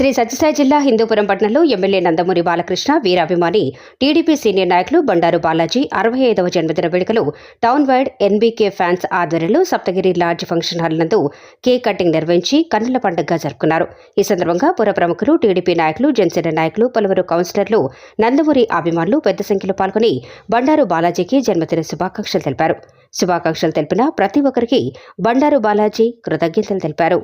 శ్రీ సత్యసాయి జిల్లా హిందూపురం పట్టణంలో ఎమ్మెల్యే నందమూరి బాలకృష్ణ వీరాభిమాని టీడీపీ సీనియర్ నాయకులు బండారు బాలాజీ 65వ జన్మదిన వేడుకలు టౌన్ వైడ్ ఎన్బీకే ఫ్యాన్స్ ఆధ్వర్యంలో సప్తగిరి లాడ్జ్ ఫంక్షన్ హాల్ నందు కేక్ కటింగ్ నిర్వహించి కన్నుల పండుగగా జరుపుకున్నారు. ఈ సందర్భంగా పుర ప్రముఖులు, టీడీపీ నాయకులు, జనసేన నాయకులు, పలువురు కౌన్సిలర్లు, నందమూరి అభిమానులు పెద్ద సంఖ్యలో పాల్గొని బండారు బాలాజీకి జన్మదిన శుభాకాంక్షలు తెలిపారు. శుభాకాంక్షలు తెలిపిన ప్రతి ఒక్కరికి బండారు బాలాజీ కృతజ్ఞతలు తెలిపారు.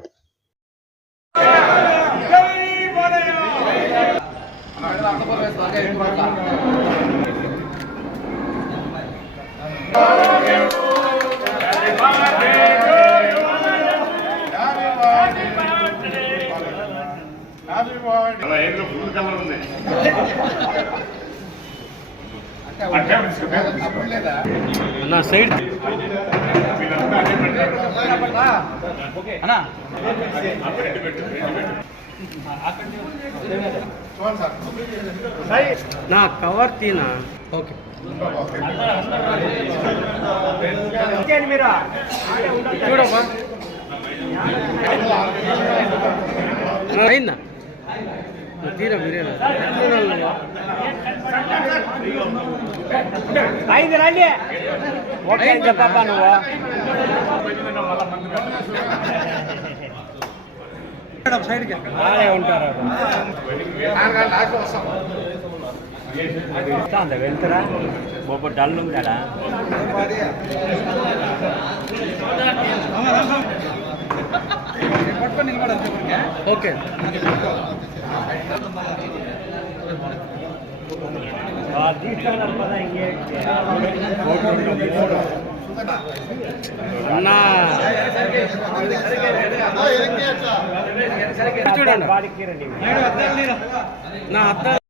అన్నా సైడ్ అన్నా నా కవర్ తీనా ఓకే చూడమ్మా అయిందా తీరా మీరేనా ఐదు రండి ఓకే చెప్పప్ప నువ్వు సైడ్కి ఉంటారు వెళ్తారా బొబ్బ డల్ ఉంటాడా ఓకే అన్నా చూడండి నా అత్త